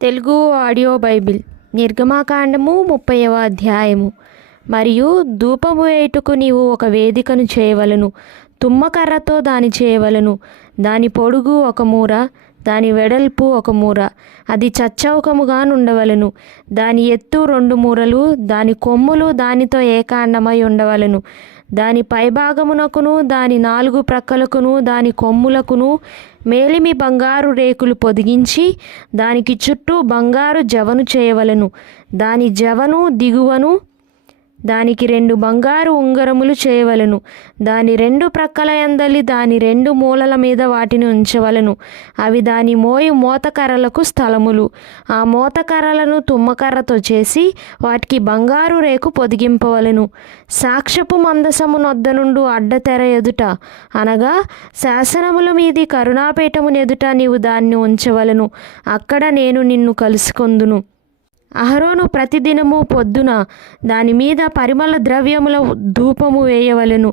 Telugu audio Bible నిర్గమాకాండము 30వ అధ్యాయము. మరియు ధూపము వేయుటకు నీవు ఒక వేదికను చేయవలను. తుమ్మకర్రతో దాని చేయవలను. దాని పొడుగు 1 మూర, దాని వెడల్పు 1 మూర. అది చచ్చౌకముగా నుండవలను. దాని ఎత్తు 2 మూరలు. దాని కొమ్ములు దానితో ఏకాండమై ఉండవలను. దాని పైభాగమునకును దాని 4 ప్రక్కలకును దాని కొమ్ములకును మేలిమి బంగారు రేకులు పొదిగించి దానికి చుట్టూ బంగారు జవను చేయవలను. దాని జవను దిగువను దానికి 2 బంగారు ఉంగరములు చేయవలను. దాని 2 ప్రక్కల యందలి దాని 2 మూలల మీద వాటిని ఉంచవలను. అవి దాని మోతకర్రలకు స్థలములు. ఆ మోతకర్రలను తుమ్మకర్రతో చేసి వాటికి బంగారు రేకు పొదిగింపవలను. సాక్ష్యపు మందసము నొద్ద నుండు అడ్డతెర ఎదుట, అనగా శాసనముల మీది కరుణాపీఠము ఎదుట నీవు దాన్ని ఉంచవలను. అక్కడ నేను నిన్ను కలుసుకొందును. అహరోను ప్రతిదినము పొద్దున దాని మీద పరిమళ ద్రవ్యముల ధూపము వేయవలెను.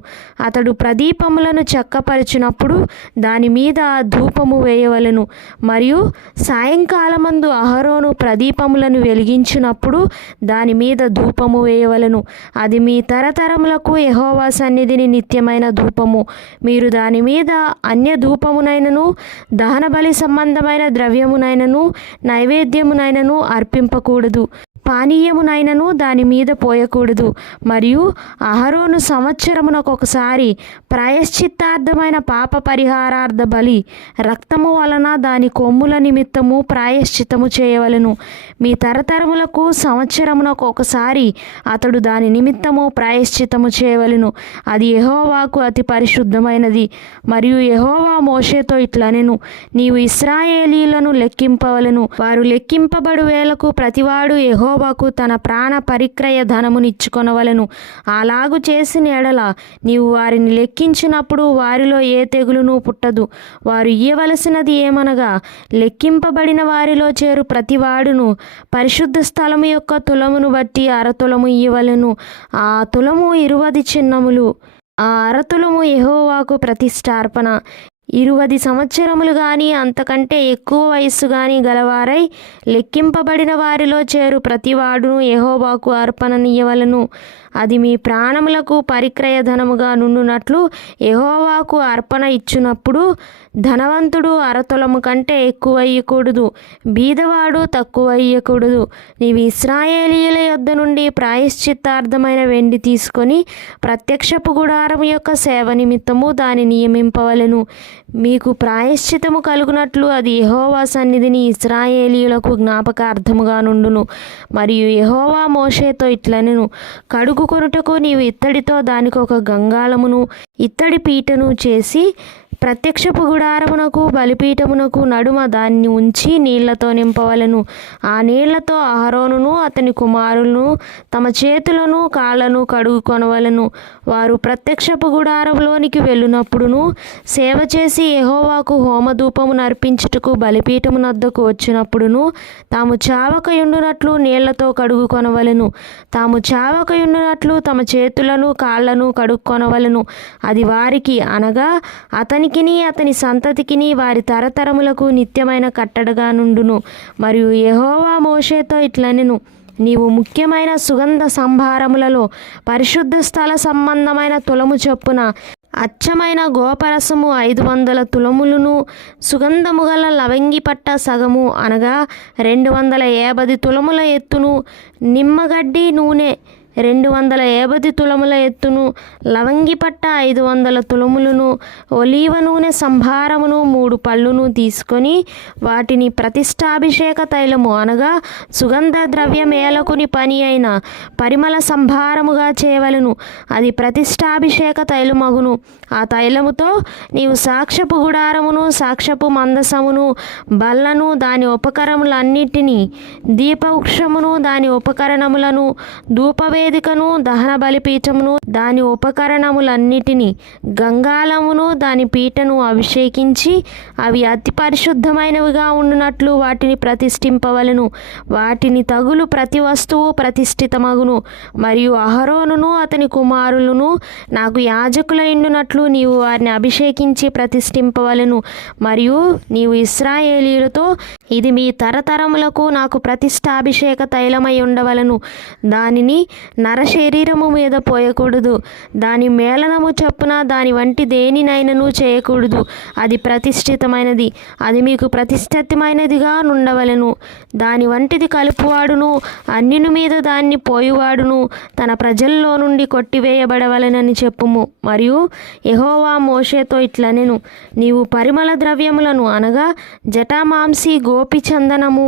అతడు ప్రదీపములను చక్కపరిచినప్పుడు దాని మీద ధూపము వేయవలెను. మరియు సాయంకాలమందు అహరోను ప్రదీపములను వెలిగించినప్పుడు దాని మీద ధూపము వేయవలెను. అది మీ తరతరములకు యెహోవా సన్నిధిని నిత్యమైన ధూపము. మీరు దాని మీద అన్య ధూపమునైనను దహనబలి సంబంధమైన ద్రవ్యమునైనను నైవేద్యమునైనను అర్పింపకూడదు. పానీయమునైనను దాని మీద పోయకూడదు. మరియు అహరోను సంవత్సరమునకొకసారి ప్రాయశ్చిత్తార్థమైన పాప పరిహారార్థ బలి రక్తము వలన దాని కొమ్ముల నిమిత్తము ప్రాయశ్చిత్తము చేయవలెను. మీ తరతరములకు సంవత్సరమునకొకసారి అతడు దాని నిమిత్తము ప్రాయశ్చిత్తము చేయవలెను. అది యెహోవాకు అతి పరిశుద్ధమైనది. మరియు యెహోవా మోషేతో ఇట్లనెను, నీవు ఇశ్రాయేలీయులను లెక్కింపవలెను. వారు లెక్కింపబడు వేలకు ప్రతివాడు యెహోవాకు తన ప్రాణ పరిక్రయ ధనమునిచ్చుకొనవలెను. అలాగు చేసిన ఎడల నీవు వారిని లెక్కించినప్పుడు వారిలో ఏ తెగులును పుట్టదు. వారు ఇయ్యవలసినది ఏమనగా, లెక్కింపబడిన వారిలో చేరు ప్రతివాడును పరిశుద్ధ స్థలము యొక్క తులమును బట్టి 1/2 తులము ఇయ్యవలెను. ఆ తులము 20 చిన్నములు. ఆ 1/2 తులము యెహోవాకు ప్రతిష్ఠార్పణ. 20 సంవత్సరములు గాని అంతకంటే ఎక్కువ వయస్సు గాని గలవారై లెక్కింపబడిన వారిలో చేరు ప్రతివాడును యెహోవాకు అర్పణనియ్యవలెను. అది మీ ప్రాణములకు పరిక్రయ ధనముగా నుండునట్లు యెహోవాకు అర్పణ ఇచ్చినప్పుడు ధనవంతుడు 1/2 తులము కంటే ఎక్కువ ఇయ్యకూడదు, బీదవాడు తక్కువ ఇయ్యకూడదు. నీవు ఇశ్రాయేలీయుల యొద్ద నుండి ప్రాయశ్చిత్తార్థమైన వెండి తీసుకొని ప్రత్యక్షపు గుడారం యొక్క సేవ నిమిత్తము దాన్ని నియమింపవలెను. మీకు ప్రాయశ్చితము కలుగునట్లు అది యెహోవా సన్నిధిని ఇశ్రాయేలీయులకు జ్ఞాపకార్థముగా నుండును. మరియు యెహోవా మోషేతో ఇట్లనెను, కడుగుకొనుటకు నీవు ఇత్తడితో దానికి ఒక గంగాళమును ఇత్తడి పీటను చేసి ప్రత్యక్షపు గుడారమునకు బలిపీఠమునకు నడుమ దాన్ని ఉంచి నీళ్లతో నింపవలెను. ఆ నీళ్లతో అహరోనును అతని కుమారులను తమ చేతులను కాళ్లను కడుగుకొనవలెను. వారు ప్రత్యక్షపు గుడారంలోనికి వెళ్ళినప్పుడును సేవ చేసి యెహోవాకు హోమధూపమును అర్పించుటకు బలిపీఠమునొద్దకు వచ్చినప్పుడును తాము చావకయుండునట్లు నీళ్లతో కడుగుకొనవలెను. తాము చావకయుండునట్లు తమ చేతులను కాళ్లను కడుక్కొనవలెను. అది వారికి, అనగా అతనికిని అతని సంతతికిని వారి తరతరములకు నిత్యమైన కట్టడగా నుండును. మరియు యెహోవా మోషేతో ఇట్లనెను, నీవు ముఖ్యమైన సుగంధ సంభారములలో పరిశుద్ధ స్థల సంబంధమైన తులము చొప్పున అచ్చమైన గోపరసము 500 తులములను, సుగంధము గల లవంగిపట్ట సగము, అనగా 250 తులముల ఎత్తును, నిమ్మగడ్డి నూనె 250 తులముల ఎత్తును, లవంగిపట్ట 500 తులములను, ఒలీవ నూనె సంభారమును 3 పళ్ళును తీసుకొని వాటిని ప్రతిష్టాభిషేక తైలము, అనగా సుగంధ ద్రవ్యమేలకుని పని అయిన పరిమళ సంభారముగా చేయవలెను. అది ప్రతిష్టాభిషేక తైలమగును. ఆ తైలముతో నీవు సాక్ష్యపు గుడారమును సాక్ష్యపు మందసమును బల్లను దాని ఉపకరణములన్నిటినీ దీపవృక్షమును దాని ఉపకరణములను ధూపవే ధూపవేదికను, దహన బలిపీఠమును, దాని ఉపకరణములన్నిటినీ, గంగాళమును, దాని పీటను అభిషేకించి అవి అతి పరిశుద్ధమైనవిగా ఉండునట్లు వాటిని ప్రతిష్ఠింపవలను. వాటిని తగులు ప్రతి వస్తువు ప్రతిష్ఠితమగును. మరియు అహరోనును అతని కుమారులను నాకు యాజకులైండునట్లు నీవు వారిని అభిషేకించి ప్రతిష్ఠింపవలను. మరియు నీవు ఇశ్రాయేలీయులతో, ఇది మీ తరతరములకు నాకు ప్రతిష్టాభిషేక తైలమై ఉండవలను. దానిని నరశరీరము మీద పోయకూడదు. దాని మేళనము చొప్పున దాని వంటి దేనినైనను చేయకూడదు. అది ప్రతిష్ఠితమైనది, అది మీకు ప్రతిష్ఠితమైనదిగా నుండవలను. దాని వంటిది కలుపువాడును అన్యుని మీద దాన్ని పోయువాడును తన ప్రజల్లో నుండి కొట్టివేయబడవలెనని చెప్పుము. మరియు యెహోవా మోషేతో ఇట్లనెను, నీవు పరిమళ ద్రవ్యములను అనగా జటామాంసి, గోపిచందనము,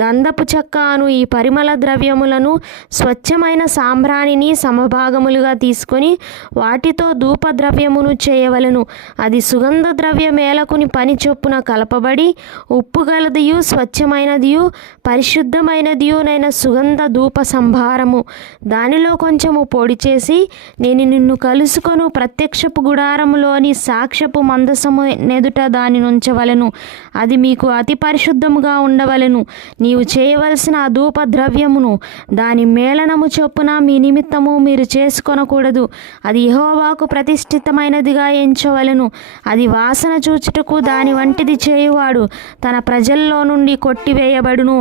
గంధపు చెక్క అను ఈ పరిమళ ద్రవ్యములను, స్వచ్ఛమైన సాంబ్రాణిని సమభాగములుగా తీసుకొని వాటితో ధూపద్రవ్యమును చేయవలెను. అది సుగంధ ద్రవ్య మేలకుని పని చొప్పున కలపబడి ఉప్పు గలదియు స్వచ్ఛమైనదియు పరిశుద్ధమైనదియునైన సుగంధ ధూప సంభారము. దానిలో కొంచెము పొడి చేసి నేను నిన్ను కలుసుకొను ప్రత్యక్షపు గుడారములోని సాక్ష్యపు మందసము నెదుట దాని నుంచవలెను. అది మీకు అతి పరిశుద్ధముగా ఉండవలెను. నీవు చేయవలసిన ఆ ధూప ద్రవ్యమును దాని మేళనము చొప్పున మీ నిమిత్తము మీరు చేసుకొనకూడదు. అది యెహోవాకు ప్రతిష్ఠితమైనదిగా ఎంచవలెను. అది వాసన చూచుటకు దాని వంటిది చేయువాడు తన ప్రజల్లో నుండి కొట్టివేయబడును.